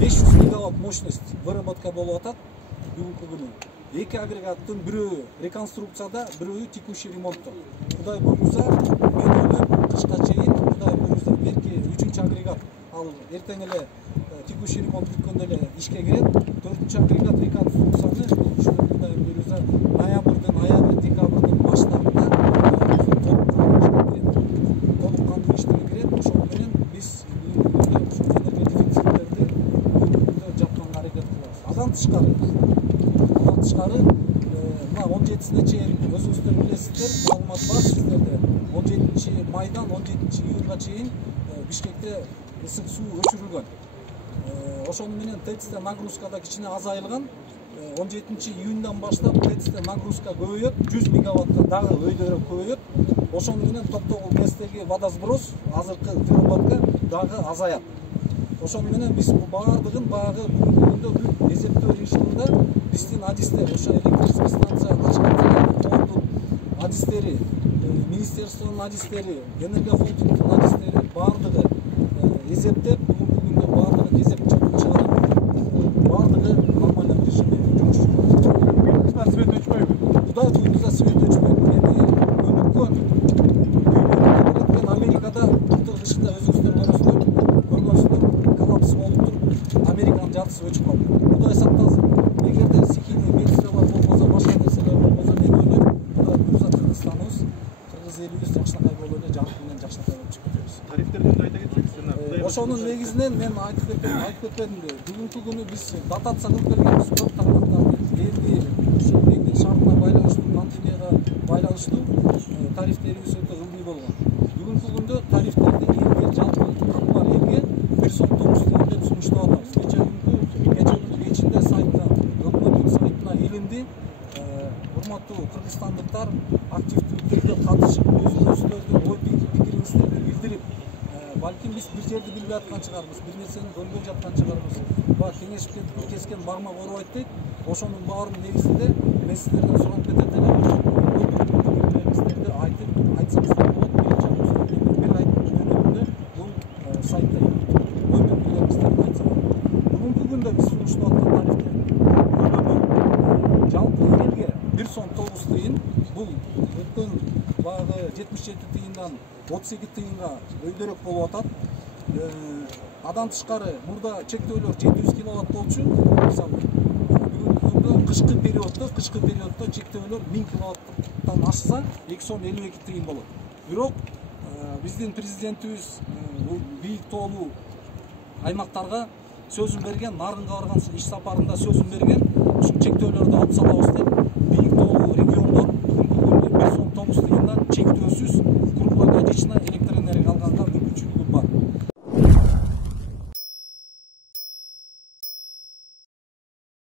500 мегаватт мощность выработка болуп атат бүгүнкү күнү. Эки агрегаттын бирөө реконструкцияда, бирөө текущий ремонтто. Кудай буйруса, мен ойлойм кышка чейин Кудай буйруса берки 3-чү агрегат ал эртең эле текущий ремонт бүткөндө эле ишке кирет. 4-чү агрегат реконструкцияны ушу Кудай буйруса ноябрдын аягы, декабрдын баштарында толук кандуу иштеге кирет. Ошол менен биз ушул энергия дефициттерди жапканга аракет кылабыз. Андан тышкары мына 17-сине чейин өзүңүздөр билесиздер, маалымат бар сиздерде. 17 майдан 17 июнга чейин Бишкекте ысык суу өчүрүлгөн. Ошону менен ТЭЦте нагрузка да кичине азайылган. 17 июндан баштап ТЭЦте нагрузка көбөйөт, 100 мегаваттка дагы өйдөрөк көбөйөт. Ошону менен Токтогул ГЭСтеги водосброс азыркы выработка дагы азаят. Ошону менен биз баардыгын багы бүгүнкү күндө бүт эсептөө режиминде биздин адистер, ошо электрический станция ачкан фондун адистери, министерствонун адистери, энергофондунун адистери баардыгы эсептеп, бүгүнкү күндө баардыгын эсеп чыгарып, баардыгы нормальный режимде жумуш жүрүп атат. Свет өчпөйбү? Кудай буйруса свет өчпөйт. Америкада былтыр кышында өзүңүздөр көргөнсүздөр, коллапс болуп туруп, Американын жартысы өчүп калды. Кудай сактасын. Эгерде стихийный бедствиялар болбосо, башка нерселер болбосо, мен ойлойм, Кудай буйруса Кыргызстаныбыз, кыргыз элибиз жакшынакай болуп эле жарык менен жакшынакай болуп чыгып кетебиз. Тарифтерди айта кетсеңиз, ошонун негизинен мен айтып кетпедимби? Бүгүнкү күнү биз дотация кылып бергенбиз көп тармактарды. Элди ушу элдин шартына байланыштуу, пандемияга байланыштуу тарифтерибиз өтө ылдый болгон. Бүгүнкү күндө тарифтерди элге жалпы катмар элге 1 сом 9 тиын деп сунуштап атабыз. Кече күндү кечинде сайтта, өкмөттүн сайтына илинди. Урматтуу кыргызстандыктар активдүү түрдө катышып, өзүңүздөрдүн ой пикириңиздерди билдирип, балким биз бир жерди билбей аткан чыгарбыз, бир нерсени көрбөй жаткан чыгарбыз. Бак кеңешип кескен бармак оорубайт дейт. Ошонун баарынын негизинде мен сиздерден сурап кетет элем. Айтсаңыздар болот, бир айттын жөнүндө бул сайтта ой пикирлериңиздерди айтсаңыздар. Бүгүнкү күндө биз сунуштап аткан тарифтер жалпы элге 1 сом 9 тыйын, бул өткөн баягы 77 тыйындан 32 тыйынга өйдөрөк болуп атат. Андан тышкары мурда чектөөлөр 700 киловатт болчу. Мисалы, бүгүнкү күндө кышкы периоддо чектөөлөр 1000 киловаттан ашса 2 сом 52 тыйын болот. Бирок биздин президентибиз бийик тоолуу аймактарга сөзүн берген, нарынга барган иш сапарында сөзүн берген.